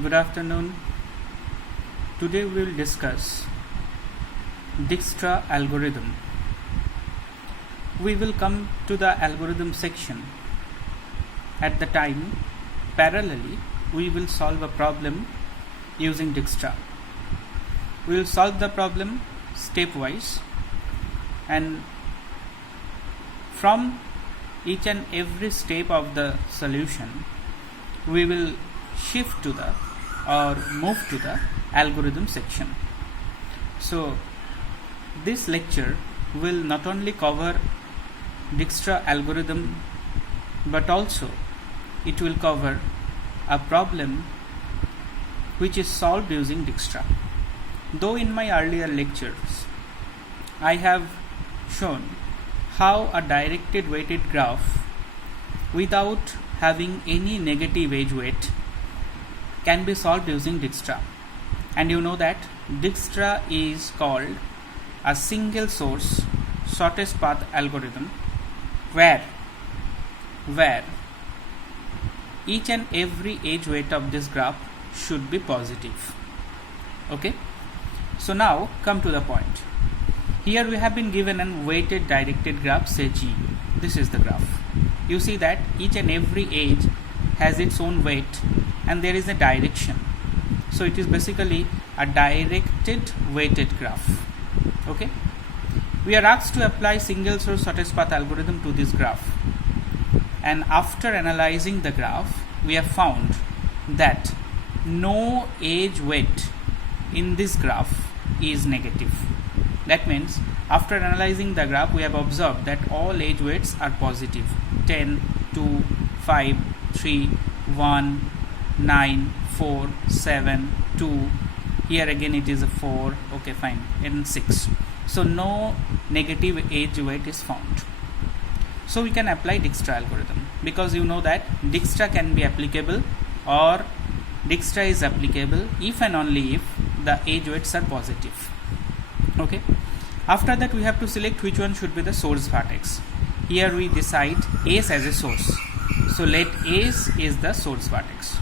Good afternoon. Today we will discuss Dijkstra algorithm. We will come to the algorithm section. At the time, parallelly, we will solve a problem using Dijkstra. We will solve the problem stepwise, and from each and every step of the solution, we will shift to the or move to the algorithm section. So this lecture will not only cover Dijkstra algorithm, but also it will cover a problem which is solved using Dijkstra. Though in my earlier lectures I have shown how a directed weighted graph without having any negative edge weight can be solved using Dijkstra, and you know that Dijkstra is called a single source shortest path algorithm where each and every edge weight of this graph should be positive. Okay, so now come to the point. Here we have been given a weighted directed graph, say G. This is the graph. You see that each and every edge has its own weight and there is a direction. So it is basically a directed weighted graph. Okay. We are asked to apply single source shortest path algorithm to this graph. And after analyzing the graph, we have found that no edge weight in this graph is negative. That means after analyzing the graph, we have observed that all edge weights are positive. 10, 2, 5, 3, 1, 9, 4, 7, 2. Here again it is a 4. Okay, fine. And 6. So no negative edge weight is found. So we can apply Dijkstra algorithm, because you know that Dijkstra can be applicable, or Dijkstra is applicable if and only if the edge weights are positive. Okay. After that, we have to select which one should be the source vertex. Here we decide S as a source. So let S is the source vertex.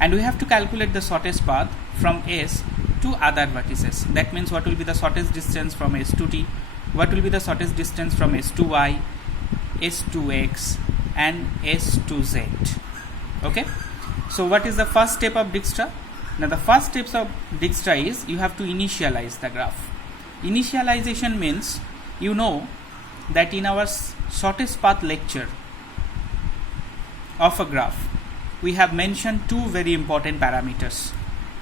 And we have to calculate the shortest path from S to other vertices. That means what will be the shortest distance from S to T, what will be the shortest distance from S to Y, S to X, and S to Z. Okay. So what is the first step of Dijkstra? Now the first steps of Dijkstra is you have to initialize the graph. Initialization means, you know that in our shortest path lecture of a graph, we have mentioned two very important parameters.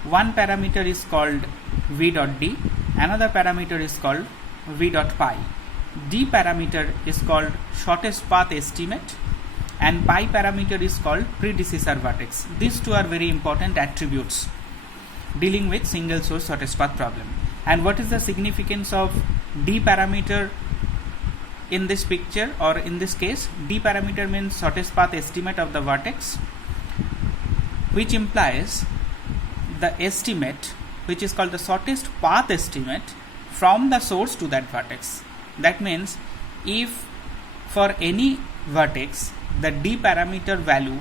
One parameter is called v dot d, another parameter is called v dot pi. D parameter is called shortest path estimate and pi parameter is called predecessor vertex. These two are very important attributes dealing with single source shortest path problem. And what is the significance of D parameter in this picture, or in this case? D parameter means shortest path estimate of the vertex, which implies the estimate which is called the shortest path estimate from the source to that vertex. That means if for any vertex the D parameter value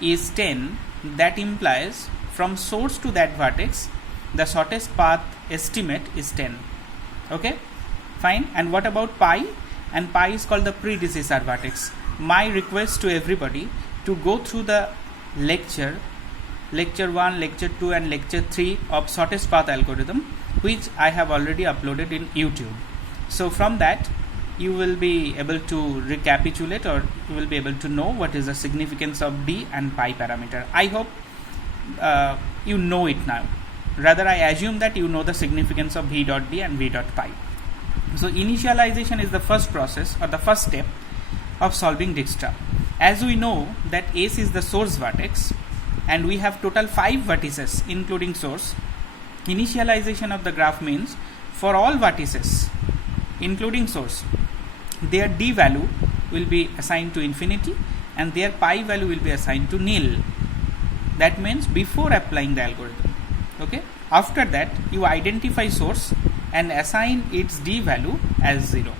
is 10, that implies from source to that vertex the shortest path estimate is 10. Okay, fine. And what about pi? And pi is called the predecessor vertex. My request to everybody to go through the lecture 1, lecture 2 and lecture 3 of shortest path algorithm, which I have already uploaded in YouTube. So from that you will be able to recapitulate, or you will be able to know what is the significance of D and pi parameter. I hope you know it now. Rather, I assume that you know the significance of v dot d and v dot pi. So initialization is the first process, or the first step of solving Dijkstra. As we know that S is the source vertex and we have total 5 vertices including source, initialization of the graph means for all vertices including source, their D value will be assigned to infinity and their pi value will be assigned to nil. That means before applying the algorithm. Okay. After that, you identify source and assign its D value as 0.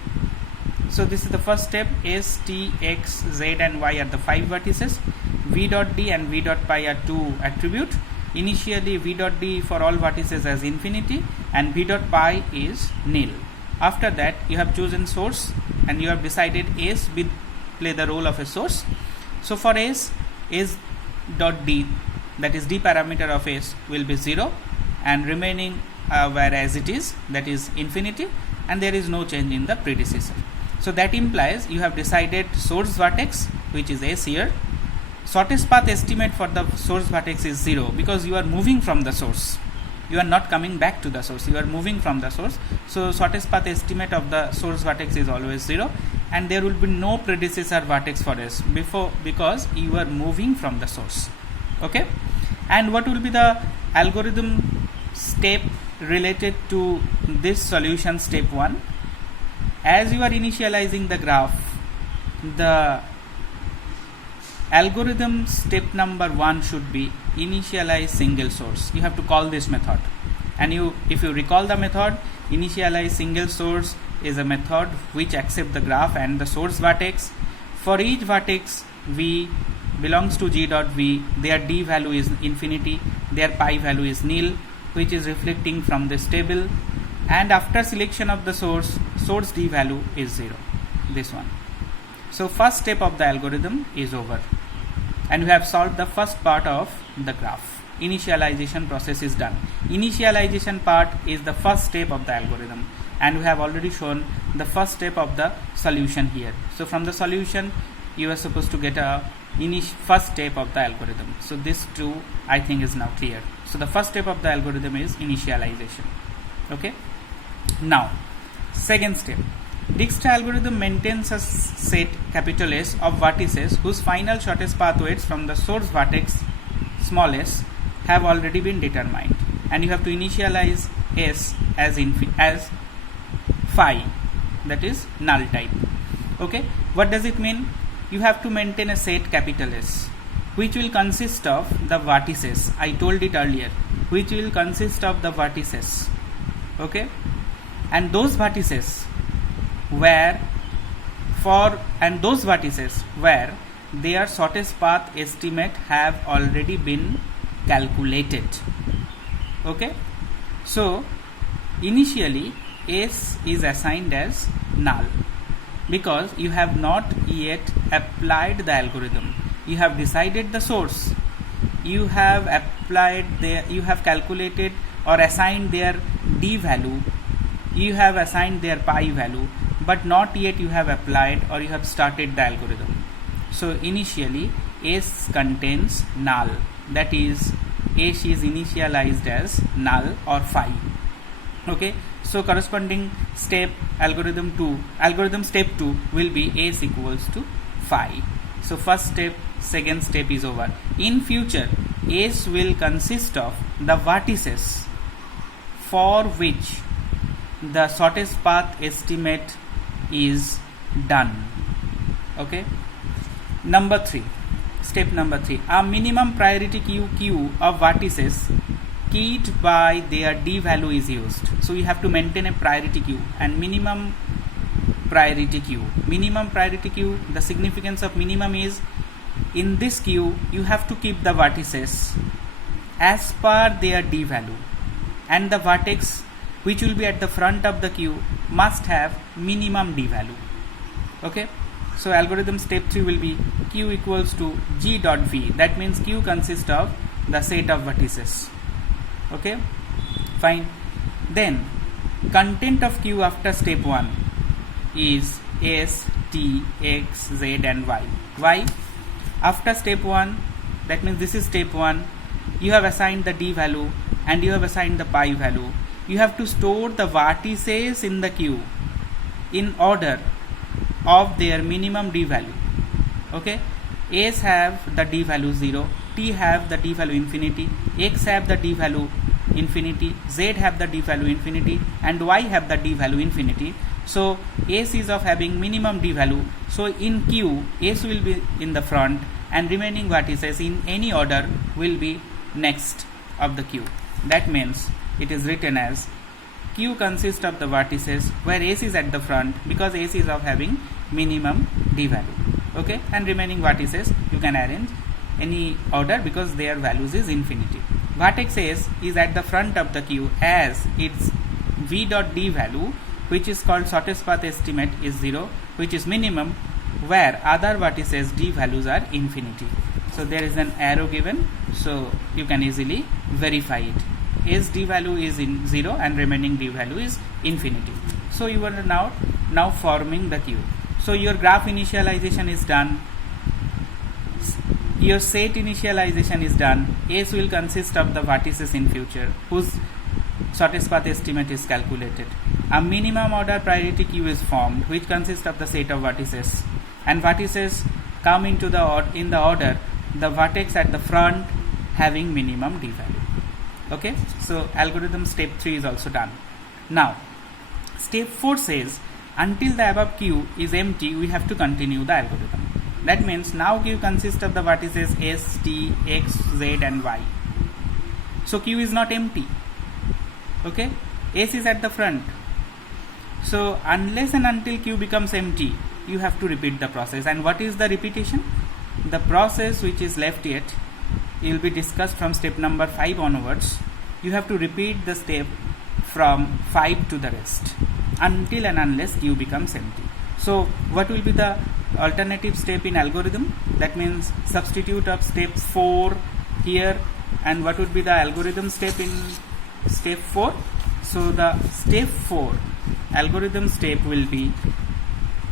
So this is the first step. S, T, X, Z and Y are the 5 vertices. V dot D and V dot pi are 2 attributes. initially v dot d for all vertices as infinity and v dot pi is nil. After that you have chosen source and you have decided s will play the role of a source. So for s dot d, that is d parameter of s, will be 0 and remaining whereas it is, that is infinity, and there is no change in the predecessor. So that implies you have decided source vertex, which is s here. Shortest path estimate for the source vertex is 0 because you are moving from the source. You are not coming back to the source, you are moving from the source. So shortest path estimate of the source vertex is always 0, and there will be no predecessor vertex for s because you are moving from the source. Okay, and what will be the algorithm step related to this solution? Step 1, as you are initializing the graph, the algorithm step number 1 should be initialize single source. You have to call this method, and if you recall the method, initialize single source is a method which accepts the graph and the source vertex. For each vertex v belongs to g dot v, their d value is infinity, their pi value is nil, which is reflecting from this table, and after selection of the source d value is 0, this one. So first step of the algorithm is over and we have solved the first part of the graph. Initialization process is done. Initialization part is the first step of the algorithm, and we have already shown the first step of the solution here. So from the solution you are supposed to get a first step of the algorithm. So this too I think is now clear. So the first step of the algorithm is initialization. Okay, now second step. Dijkstra algorithm maintains a set capital S of vertices whose final shortest path weights from the source vertex small s have already been determined, and you have to initialize s as phi, that is null type. Okay, what does it mean? You have to maintain a set capital S which will consist of the vertices. I told it earlier, which will consist of the vertices. Okay, and those vertices where their shortest path estimate have already been calculated. Okay, so initially s is assigned as null because you have not yet applied the algorithm. You have decided the source, you have calculated or assigned their d value, you have assigned their pi value, but not yet you have applied or you have started the algorithm. So initially s contains null, that is s is initialized as null or phi. Okay, so corresponding step algorithm step 2 will be s equals to phi. So first step, second step is over. In future s will consist of the vertices for which the shortest path estimate is done. Okay, step number 3, a minimum priority queue of vertices keyed by their d value is used. So you have to maintain a priority queue and minimum priority queue, the significance of minimum is in this queue you have to keep the vertices as per their d value, and the vertex which will be at the front of the queue must have minimum d value. Okay, so algorithm step 3 will be q equals to g dot v, that means q consists of the set of vertices. Okay, fine. Then content of q after step 1 is s, t, x, z and y. Why? After step 1, that means this is step 1, you have assigned the d value and you have assigned the pi value. You have to store the vertices in the queue in order of their minimum d value. Okay, s have the d value 0, t have the d value infinity, x have the d value infinity, z have the d value infinity and y have the d value infinity. So s is of having minimum d value, so in q s will be in the front and remaining vertices in any order will be next of the queue. That means it is written as q consists of the vertices where s is at the front because s is of having minimum d value. Okay, and remaining vertices you can arrange any order because their values is infinity. vertex S is at the front of the queue as its v dot d value, which is called shortest path estimate, is 0, which is minimum, where other vertices d values are infinity. So there is an arrow given, so you can easily verify it. S d value is in 0 and remaining d value is infinity. So you are now forming the queue. So your graph initialization is done. Your set initialization is done. S will consist of the vertices in future whose shortest path estimate is calculated. A minimum order priority queue is formed, which consists of the set of vertices, and vertices come into in the order the vertex at the front having minimum d value. Okay, so algorithm step 3 is also done. Now step 4 says until the above queue is empty, we have to continue the algorithm. That means now queue consists of the vertices S, T, X, Z and Y. So queue is not empty. Okay, S is at the front. So unless and until queue becomes empty, you have to repeat the process. And what is the repetition? The process which is left yet will be discussed from step number 5 onwards. You have to repeat the step from 5 to the rest until and unless queue becomes empty. So what will be the alternative step in algorithm? That means substitute of step 4 here, and what would be the algorithm step in step 4? So the step 4 algorithm step will be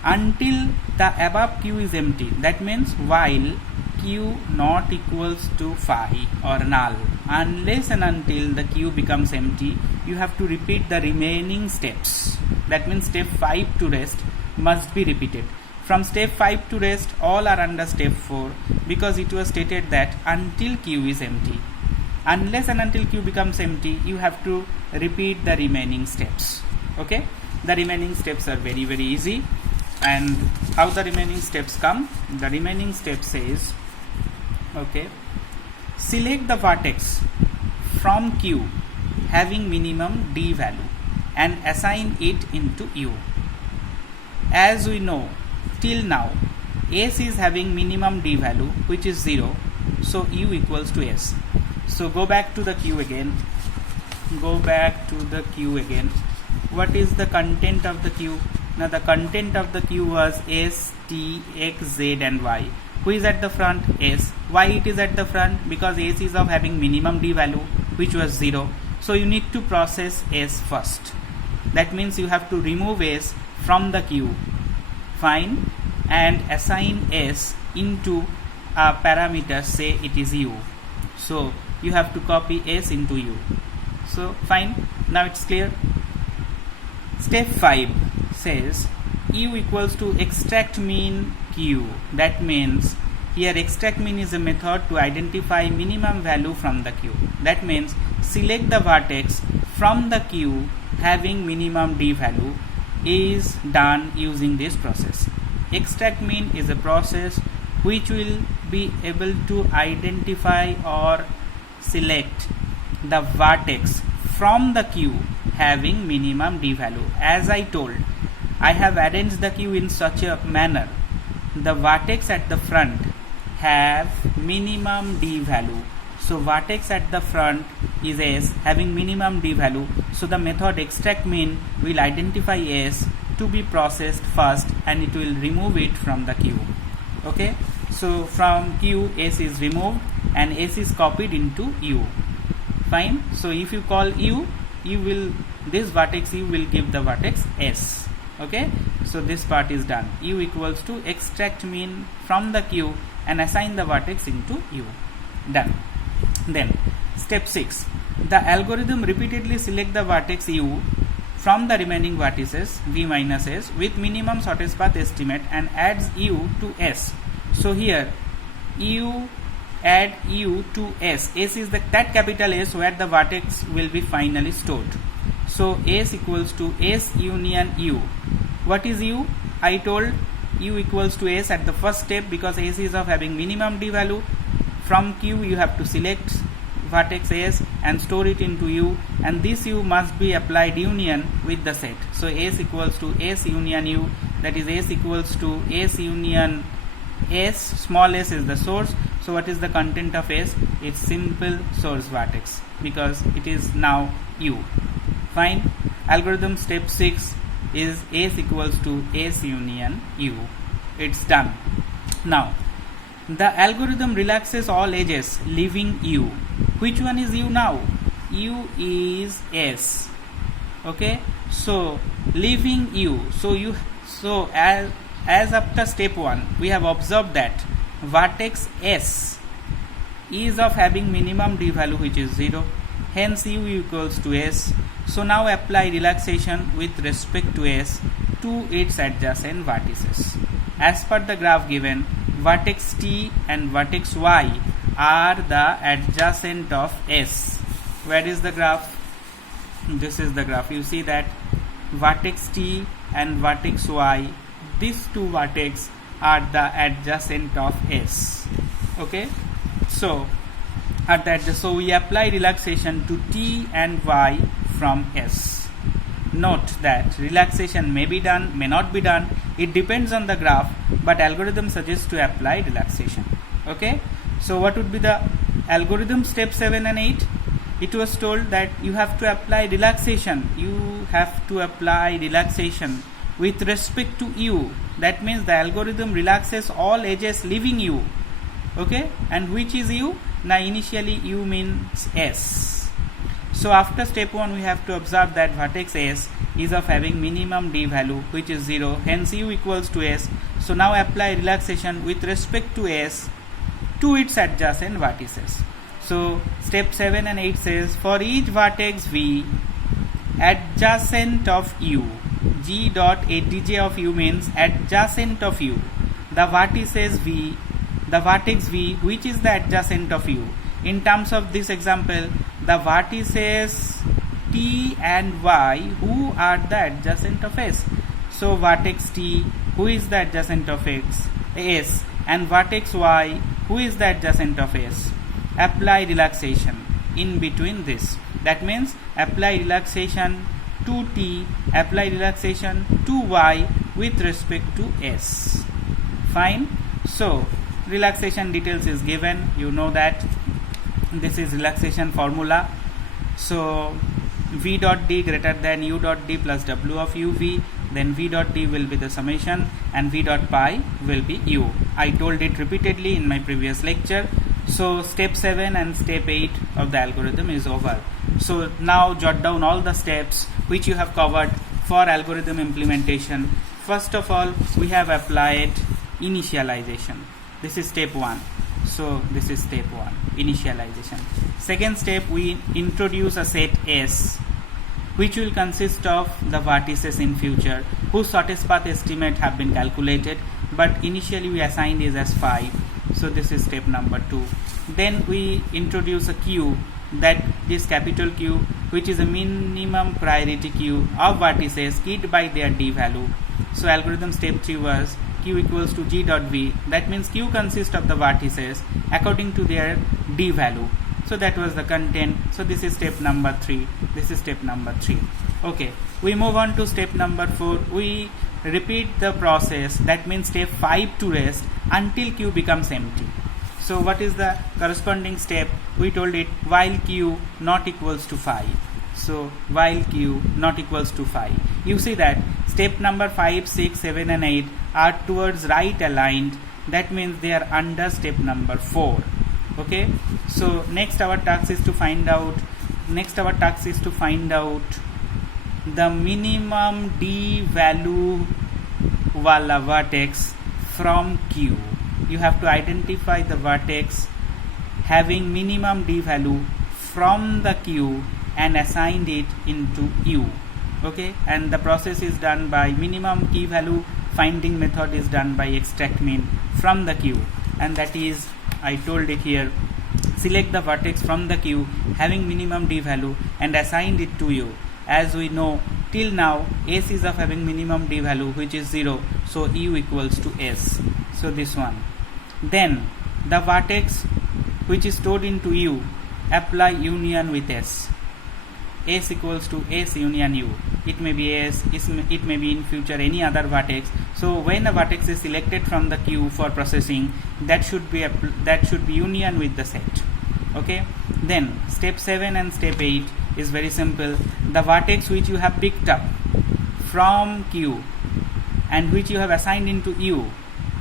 until the above queue is empty. That means while queue not equals to phi or null, unless and until the queue becomes empty, you have to repeat the remaining steps. That means step 5 to rest must be repeated. From step 5 to rest, all are under step 4, because it was stated that until queue is empty. Unless and until queue becomes empty, you have to repeat the remaining steps. Okay, the remaining steps are very easy. And how the remaining steps come? The remaining step says, okay, select the vertex from queue having minimum d value and assign it into U. As we know till now, S is having minimum d value, which is 0, so U equals to S. So go back to the queue again. What is the content of the queue? Now the content of the queue was S, T, X, Z and Y. Who is at the front? S. Why it is at the front? Because S is of having minimum d value, which was 0. So you need to process S first. That means you have to remove S from the queue. Fine. And assign S into a parameter, say it is U. So you have to copy S into U. So fine. Now it's clear. Step 5 says U equals to extract mean Q. That means here extract mean is a method to identify minimum value from the queue. That means select the vertex from the queue having minimum d value is done using this process. Extract mean is a process which will be able to identify or select the vertex from the queue having minimum d value. As I told, I have arranged the queue in such a manner the vertex at the front have minimum d value. So vertex at the front is S having minimum d value. So the method extract mean will identify S to be processed first and it will remove it from the queue. Okay, so from queue S is removed and S is copied into U. Fine. So if you call U, this vertex U will give the vertex S. Okay, so this part is done. U equals to extract mean from the queue and assign the vertex into U. Done. Then step 6, the algorithm repeatedly select the vertex U from the remaining vertices V minus S with minimum shortest path estimate and adds U to S. So here U add U to S. S is that capital S where the vertex will be finally stored. So S equals to S union U. What is U? I told U equals to S at the first step because S is of having minimum d value. From Q you have to select vertex S and store it into U, and this U must be applied union with the set. So S equals to S union U, that is S equals to S union S, small s is the source. So what is the content of S? It's simple source vertex because it is now U. Fine. Algorithm step 6 is S equals to S union U. It's done. Now the algorithm relaxes all edges leaving U. Which one is U now? U is S. Okay, so leaving U. So as after step 1 we have observed that vertex S is of having minimum D value which is 0, hence U equals to S. So now apply relaxation with respect to S to its adjacent vertices. As per the graph given, vertex T and vertex Y are the adjacent of S. Where is the graph? This is the graph. You see that vertex T and vertex Y, these two vertex are the adjacent of S. Okay, so so we apply relaxation to T and Y from S. Note that relaxation may be done, may not be done. It depends on the graph, but algorithm suggests to apply relaxation. Okay, so what would be the algorithm step 7 and 8? It was told that you have to apply relaxation. You have to apply relaxation with respect to U. That means the algorithm relaxes all edges leaving U. Okay, and which is U? Now initially U means S. So after step 1 we have to observe that vertex S is of having minimum D value which is 0, hence U equals to S. So now apply relaxation with respect to S to its adjacent vertices. So step 7 and 8 says for each vertex V adjacent of U, G dot adj of U means adjacent of U, the vertices V, the vertex V which is the adjacent of U. In terms of this example, the vertices T and Y who are the adjacent of S. So vertex T who is the adjacent of S and vertex Y who is the adjacent of S. Apply relaxation in between this. That means apply relaxation to T, apply relaxation to Y with respect to S. Fine. So relaxation details is given. You know that this is relaxation formula. So V dot D greater than U dot D plus W of UV, then V dot D will be the summation and V dot pi will be U. I told it repeatedly in my previous lecture. So step 7 and step 8 of the algorithm is over. So now jot down all the steps which you have covered for algorithm implementation. First of all, we have applied initialization. This is step 1. So this is step 1, initialization. Second step, we introduce a set S which will consist of the vertices in future whose shortest path estimate have been calculated, but initially we assigned is as 5. So this is step number 2. Then we introduce a queue, that is capital Q, which is a minimum priority queue of vertices keyed by their D value. So algorithm step 3 was Q equals to G dot V. That means Q consists of the vertices according to their D value. So that was the content. So this is step number 3. This is step number 3. Okay, we move on to step number 4. We repeat the process. That means step 5 to rest until Q becomes empty. So what is the corresponding step? We told it while Q not equals to 5. So while Q not equals to 5. You see that step number 5, 6, 7 and 8 are towards right aligned. That means they are under step number 4. Okay, so next our task is to find out the minimum D value wala vertex from Q. You have to identify the vertex having minimum D value from the Q and assign it into U. Okay, and the process is done by minimum key value finding method is done by extract min from the Q, and that is, I told it here, select the vertex from the Q having minimum D value and assign it to U. As we know, till now S is of having minimum D value which is 0, so U equals to S. So this one. Then the vertex which is stored into U, apply union with S. S equals to S union U. It may be S, it may be in future any other vertex. So when a vertex is selected from the queue for processing, that should be union with the set. Okay. Then step 7 and step 8 is very simple. The vertex which you have picked up from queue and which you have assigned into U,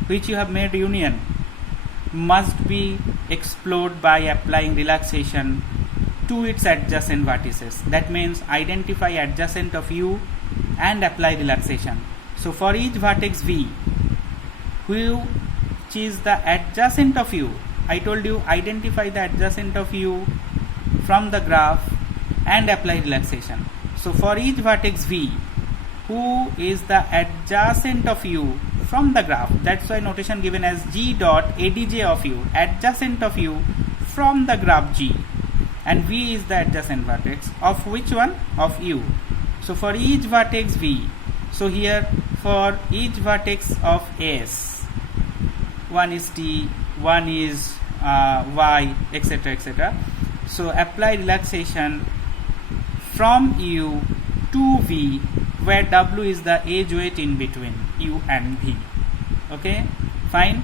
which you have made union, must be explored by applying relaxation to its adjacent vertices. That means identify adjacent of U and apply relaxation. So for each vertex V, which is the adjacent of U, I told you identify the adjacent of U from the graph and apply relaxation. So for each vertex V, who is the adjacent of U from the graph, that's why notation given as G dot ADJ of U, adjacent of U from the graph G, and V is the adjacent vertex of which one? Of U. So for each vertex V, so here for each vertex of S, one is T, one is Y, etc., etc. So apply relaxation from U to V, where W is the edge weight in between U and V. Okay, fine.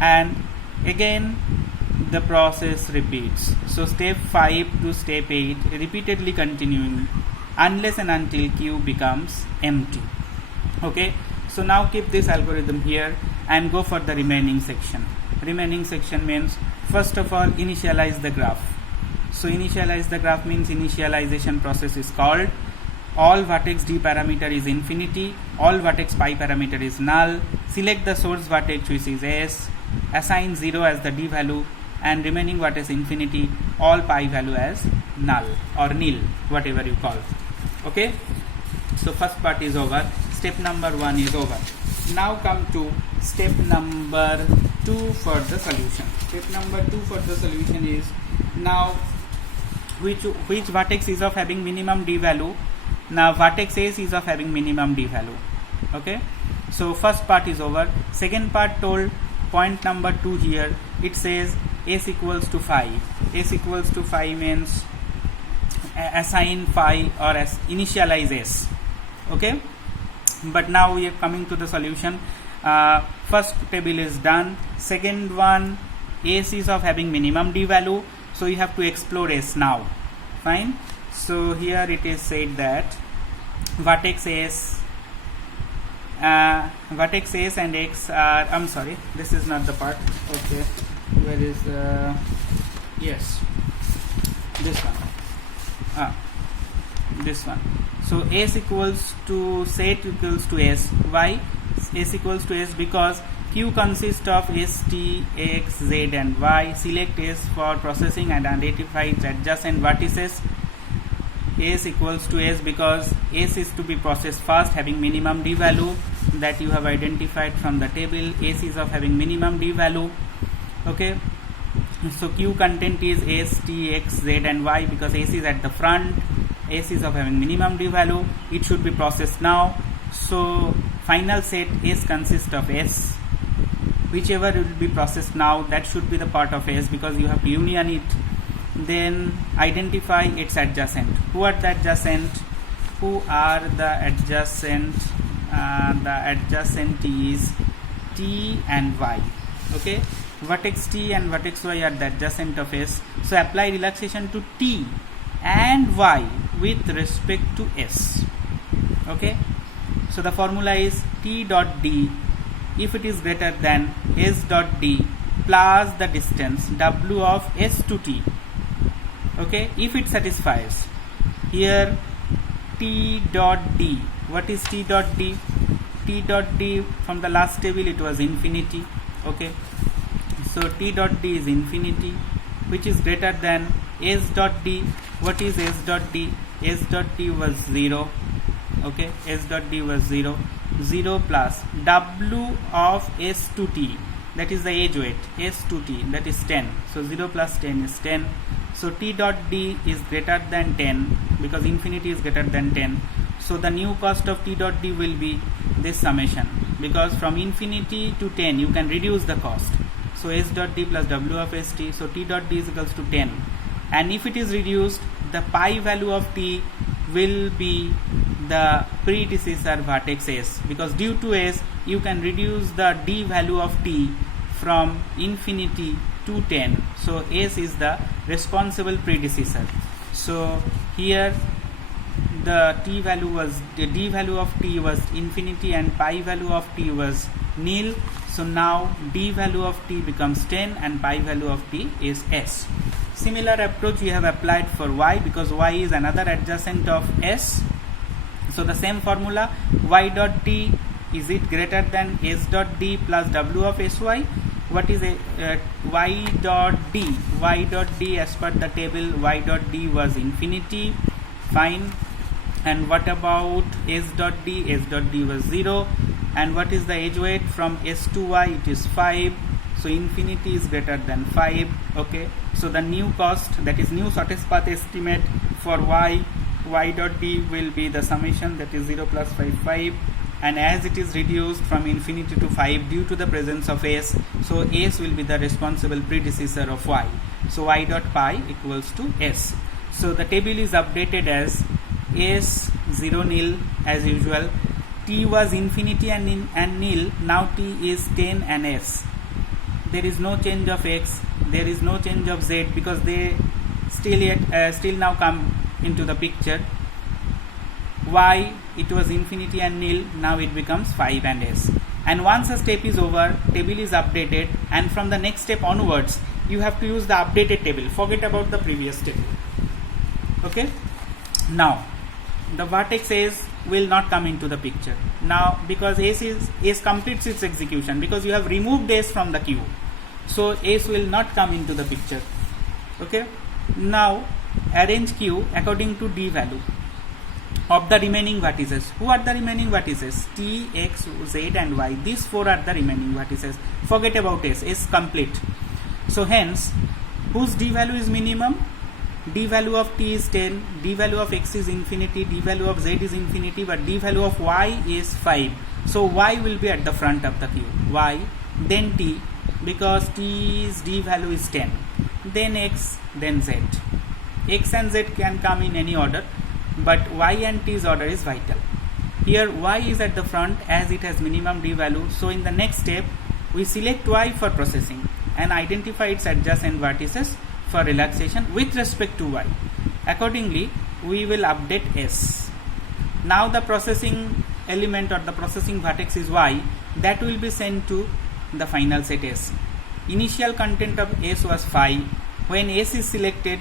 And again the process repeats. So step 5 to step 8 repeatedly continuing unless and until Q becomes empty. Okay, so now keep this algorithm here and go for the remaining section. Remaining section means first of all initialize the graph. So initialize the graph means initialization process is called. All vertex D parameter is infinity, all vertex pi parameter is null. Select the source vertex which is S, assign 0 as the D value, and remaining vertex infinity, all pi value as null or nil, whatever you call. Okay, so first part is over. Step number 1 is over. Now come to step number 2 for the solution. Step number 2 for the solution is now which vertex is of having minimum D value. Now vertex S is of having minimum D value. Okay, so first part is over. Second part told point number 2 here. It says S equals to 5. S equals to 5 means assign phi or initialize S. Okay, but now we are coming to the solution. First table is done. Second one, S is of having minimum D value, so you have to explore S now. Fine. So here it is said that vertex S and X are, I'm sorry, this is not the part. Okay, where is yes, this one, this one. So S equals to set equals to S. Why S equals to S? Because Q consists of S, T, X, Z and Y. Select S for processing and identify its adjacent vertices. S equals to S because S is to be processed first, having minimum D value that you have identified from the table. S is of having minimum D value. Okay, so Q content is S, T, X, Z and Y because S is at the front. S is of having minimum D value. It should be processed now. So final set S consists of S. Whichever will be processed now, that should be the part of S because you have to union it. Then identify its adjacent. Who are the adjacent? Who are the adjacent? The adjacent is T and Y. Okay, vertex T and vertex Y are the adjacent of S. So apply relaxation to T and Y with respect to S. Okay, so the formula is T dot D if it is greater than S dot D plus the distance W of S to T. Okay, if it satisfies. Here T dot D. What is T dot D? T dot D from the last table it was infinity. Okay, so T dot D is infinity, which is greater than S dot D. What is S dot D? S dot D was 0. Okay, S dot D was 0. 0 plus W of S to T, that is the edge weight, S to T, that is 10. So 0 plus 10 is 10. So T dot D is greater than 10 because infinity is greater than 10. So the new cost of T dot D will be this summation, because from infinity to 10 you can reduce the cost. So S dot D plus W of ST, so T dot D is equals to 10. And if it is reduced, the pi value of t will be the predecessor vertex s, because due to s you can reduce the d value of t from infinity to 10. So s is the responsible predecessor. So here the d value of t was infinity and pi value of t was nil. So now d value of t becomes 10 and pi value of t is s. Similar approach we have applied for y, because y is another adjacent of s. So the same formula, y dot d, is it greater than s dot d plus w of sy? What is y dot d? Y dot d, as per the table, y dot d was infinity, fine. And what about s dot d? S dot d was 0. And what is the edge weight from s to y? It is 5. So infinity is greater than 5. Okay, so the new cost, that is new shortest path estimate for y dot d will be the summation, that is 0 plus 5. And as it is reduced from infinity to 5 due to the presence of s, so s will be the responsible predecessor of y. So y dot pi equals to s. So the table is updated as s 0 nil as usual. T was infinity and nil. Now t is 10 and s. There is no change of x, there is no change of z, because they still now come into the picture. Y, it was infinity and nil, now it becomes 5 and s. And once a step is over, table is updated, and from the next step onwards you have to use the updated table. Forget about the previous table. Okay, now the vertex s will not come into the picture now, because s completes its execution, because you have removed s from the queue. So s will not come into the picture. Okay, now arrange queue according to d value of the remaining vertices. Who are the remaining vertices? T, x, z and y. These 4 are the remaining vertices. Forget about s complete. So hence, whose d value is minimum? D value of t is 10, d value of x is infinity, d value of z is infinity, but d value of y is 5. So y will be at the front of the queue. Y, then t, because t's d value is 10, then x, then z. X and z can come in any order, but y and t's order is vital. Here y is at the front as it has minimum d value. So in the next step we select y for processing and identify its adjacent vertices for relaxation with respect to y. Accordingly we will update s. Now the processing element or the processing vertex is y, that will be sent to the final set s. Initial content of s was 5. When s is selected,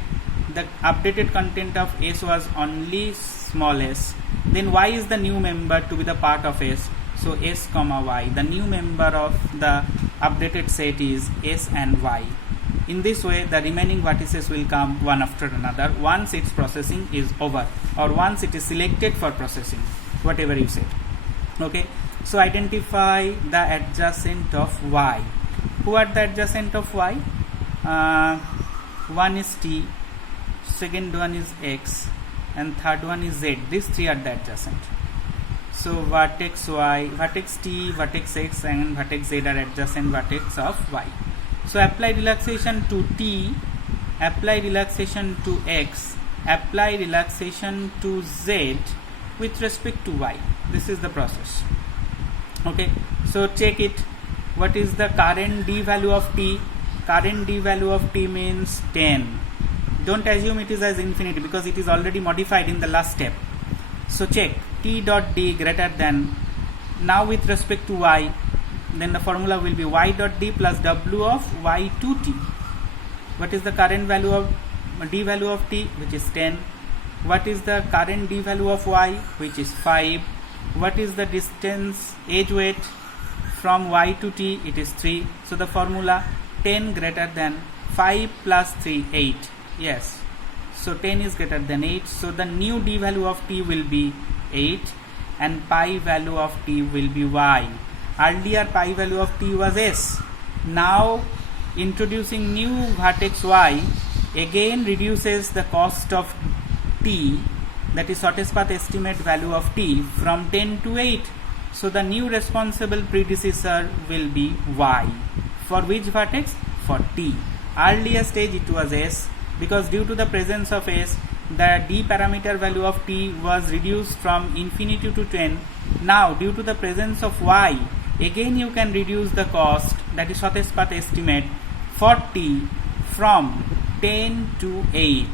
the updated content of s was only small s. Then y is the new member to be the part of s. So s comma y, the new member of the updated set is s and y. In this way the remaining vertices will come one after another once its processing is over, or once it is selected for processing, whatever you said. Okay, so identify the adjacent of y. Who are the adjacent of y? One is t, second one is x, and third one is z. These 3 are the adjacent. So vertex y, vertex t, vertex x and vertex z are adjacent vertex of y. So apply relaxation to t, apply relaxation to x, apply relaxation to z with respect to y. This is the process. Okay, so check it. What is the current d value of t? Current d value of t means 10. Don't assume it is as infinity, because it is already modified in the last step. So check t dot d greater than, now with respect to y, then the formula will be y dot d plus w of y to t. What is the current value of d value of t? Which is 10. What is the current d value of y? Which is 5. What is the distance edge weight from y to t? It is 3. So the formula 10 greater than 5 plus 3, 8. Yes, so 10 is greater than 8. So the new d value of t will be 8 and pi value of t will be y. Earlier pi value of t was s. Now introducing new vertex y again reduces the cost of t, that is shortest path estimate value of t, from 10 to 8. So the new responsible predecessor will be y. For which vertex? For t. Earlier stage it was s, because due to the presence of s the d parameter value of t was reduced from infinity to 10. Now due to the presence of y, again you can reduce the cost, that is shortest path estimate for t from 10 to 8.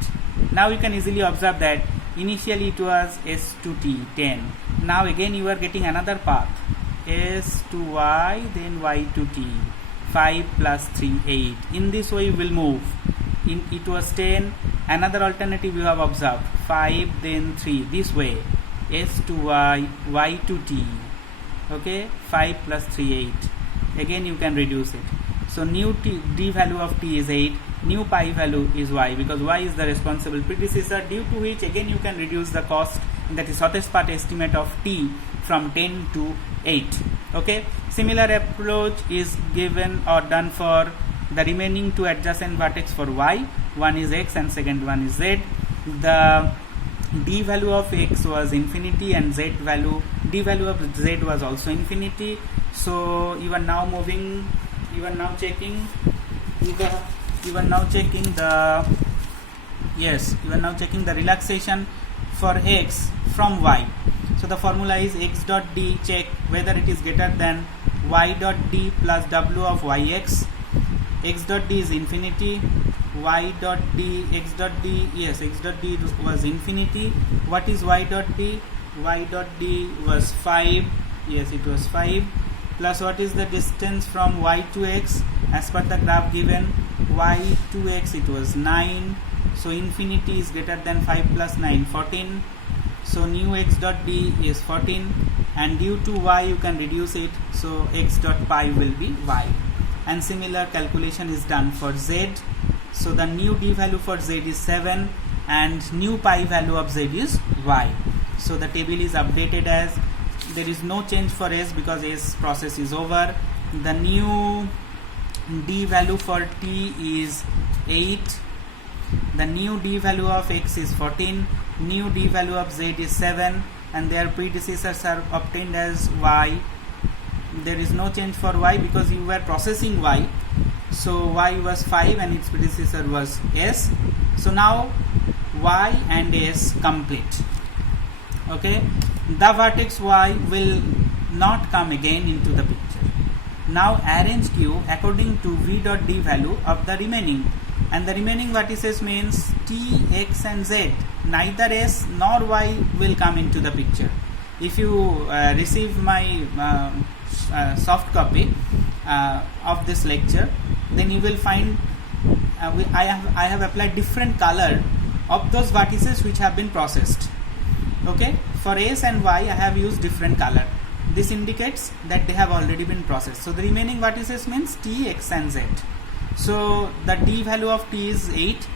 Now you can easily observe that initially it was s to t 10. Now again you are getting another path, s to y, then y to t, 5 plus 3 8. In this way you will move. It was 10. Another alternative you have observed, 5 then 3, this way, s to y, y to t. Okay, 5 plus 3 8. Again you can reduce it. So new d value of t is 8, new pi value is y, because y is the responsible predecessor, due to which again you can reduce the cost, that is shortest path estimate of t from 10 to 8. Okay, similar approach is given or done for the remaining two adjacent vertex for y. One is x and second one is z. The d value of x was infinity and d value of z was also infinity. So you are now moving, you are now checking the relaxation for x from y. So the formula is x dot d, check whether it is greater than y dot d plus w of yx. X dot d is infinity, y dot d, x dot d, yes, x dot d was infinity. What is y dot d? Y dot d was 5, yes, it was 5, plus what is the distance from y to x? As per the graph given, y to x it was 9, so infinity is greater than 5 plus 9, 14. So new x dot d is 14, and due to y you can reduce it, so x dot pi will be y. And similar calculation is done for z. So the new d value for z is 7 and new pi value of z is y. So the table is updated as, there is no change for s because s process is over. The new d value for t is 8, the new d value of x is 14, new d value of z is 7, and their predecessors are obtained as y. There is no change for y because you were processing y, so y was 5 and its predecessor was s. So now y and s complete. Okay, the vertex y will not come again into the picture. Now arrange q according to v dot d value of the remaining, and the remaining vertices means t, x and z. Neither s nor y will come into the picture. If you receive my soft copy of this lecture, then you will find I have applied different color of those vertices which have been processed. Okay, for s and y I have used different color. This indicates that they have already been processed. So the remaining vertices means t, x and z. So the d value of t is 8.